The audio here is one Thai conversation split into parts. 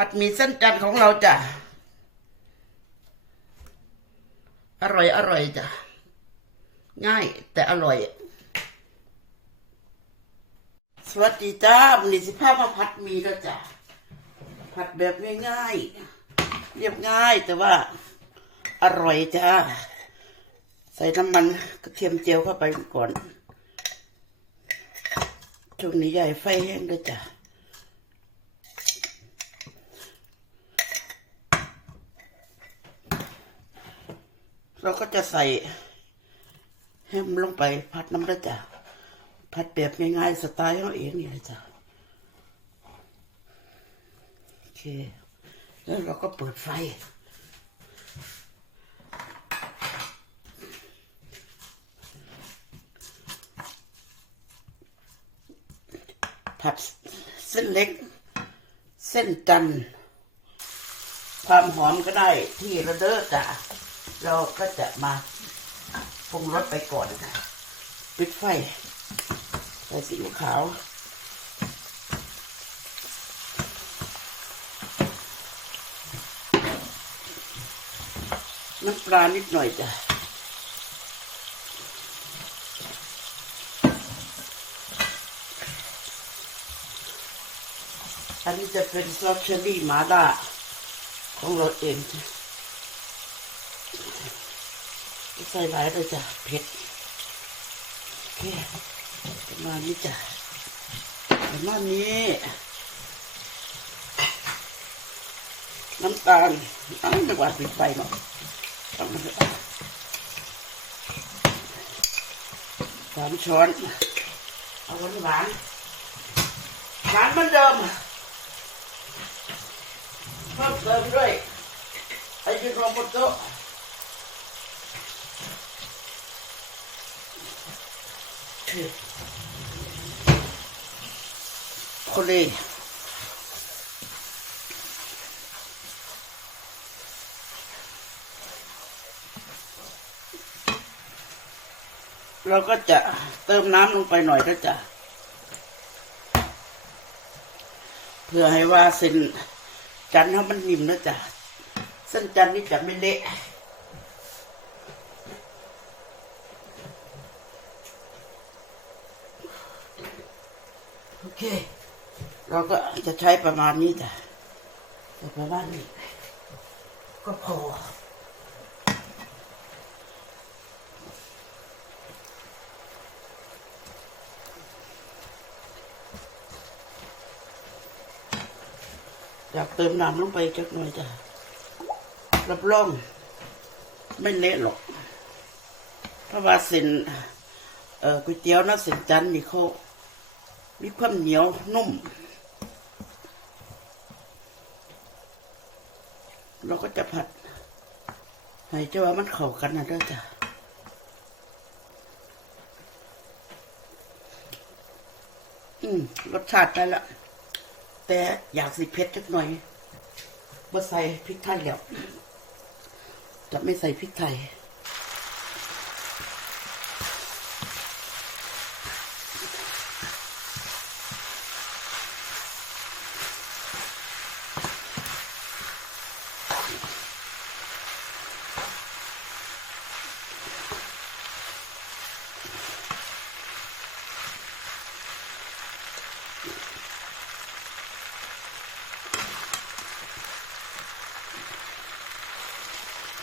ผัดหมี่เส้นจันทร์ของเราจ้ะ อร่อยอร่อยจ้ะ ง่ายแต่อร่อย สวัสดีจ้าวันนี้สิพามาผัดหมี่แล้วจ้ะ ผัดแบบง่ายๆ เรียบง่ายแต่ว่า อร่อยจ้า ใส่น้ำมันกระเทียมเจียวเข้าไปก่อน ช่วงนี้ใหญ่ไฟแห้งด้วยจ้ะ เราก็จะใส่แฮมลงไปผัดน้ำแล้วจ้ะผัดแบบง่ายๆสไตล์เราเองนี่เลยจ้ะโอเค แล้วเราก็เปิดไฟ ผัดเส้นเล็ก เส้นจันความหอมก็ได้ที่ระเด้อจ้ะ เราก็จะมาปรุงรสไปก่อนค่ะปิดไฟใส่ซีอิ๊วขาวน้ำปลานิดหน่อยจ้ะอันนี้จะเป็นซอสเชอรี่มาล่าของเราเองจ้ะ ใส่หลายเลยจ้ะเผ็ดโอเคประมาณนี้จ้ะประมาณนี้น้ำตาลอันนี้ไม่ว่าปิดไฟเนาะต้องสามช้อน เอาหวานหวานหวานเหมือนเดิมเพิ่มเติมด้วยไอจิโนโมโตะ โคเลเราก็จะเติมน้ำลงไปหน่อยก็จะ เพื่อให้ว่าเส้นจันทร์มันนิ่มนะจ๊ะเส้นจันทร์นี่จะไม่เละ โอเค เราก็จะใช้ประมาณนี้จ้ะแต่ประมาณนี้ ก็พออยากเติมน้ำลงไปจักหน่อยจ้ะ รับรอง ไม่เละหรอก เพราะว่าส้นเอ่อก๋วยเตี๋ยวนะเส้นจันทร์นี่เขา มีความเหนียวนุ่ม เราก็จะผัด ให้เจ้าว่ามันเข้ากันนะเด้อจ้ะอืมรสชาติได้ละแต่อยากสิเผ็ดจักหน่อยมาใส่พริกไทยแล้ว จะไม่ใส่พริกไทย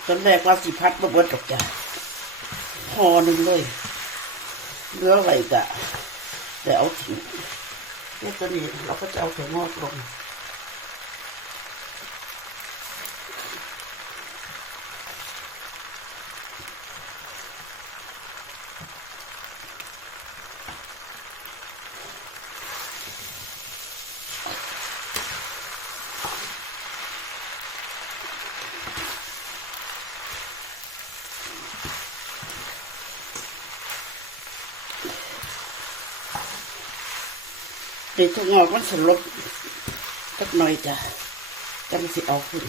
ตอนแรกว่าสิพัดมาเบิดดอกจ้าพอหนึ่งเลยเหลือไว้กะแต่เอาถึงเนี่ยตอนนี้เราก็จะเอาถั่วงอกลง เด็กถั่วงอกมันสลบสักหน่อยจ้ะจังสิเอาขึ้น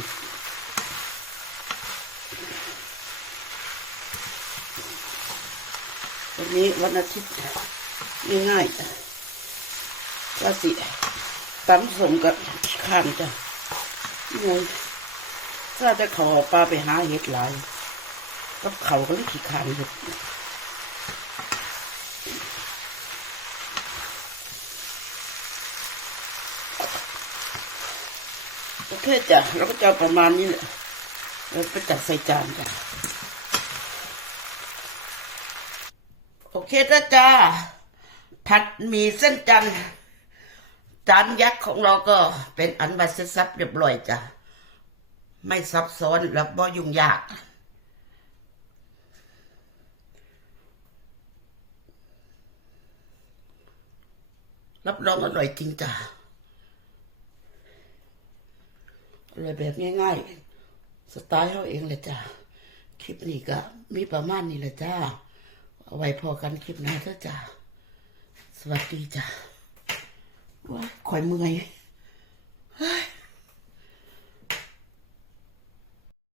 วันนี้วันอาทิตย์ง่ายๆจ้ะก็สิตำสมกับข้ามจ้ะเหนื่อยถ้าจะขอปลาไปหาเห็ดหลายกับเขาก็เลยขี้ขานเห็ด โอเคจ้ะเราก็จะประมาณนี้แหละแล้วไปจัดใส่จานจ้ะโอเคนะจ้าผัดหมีเส้นจันทร์จานยักษ์ของเราก็เป็นอันบัตเสร็จสับเรียบร้อยจ้ะไม่ซับซ้อนและบ่ยุ่งยากรับรองอร่อยจริงจ้ะ เลยแบบง่ายๆ สไตล์เขาเองเลยจ้าคลิปนี้ก็มีประมาณนี้แหละจ้า เอาไว้พอกันคลิปหน้าเถอะจ้า สวัสดีจ้าว่าข่อยเมื่อย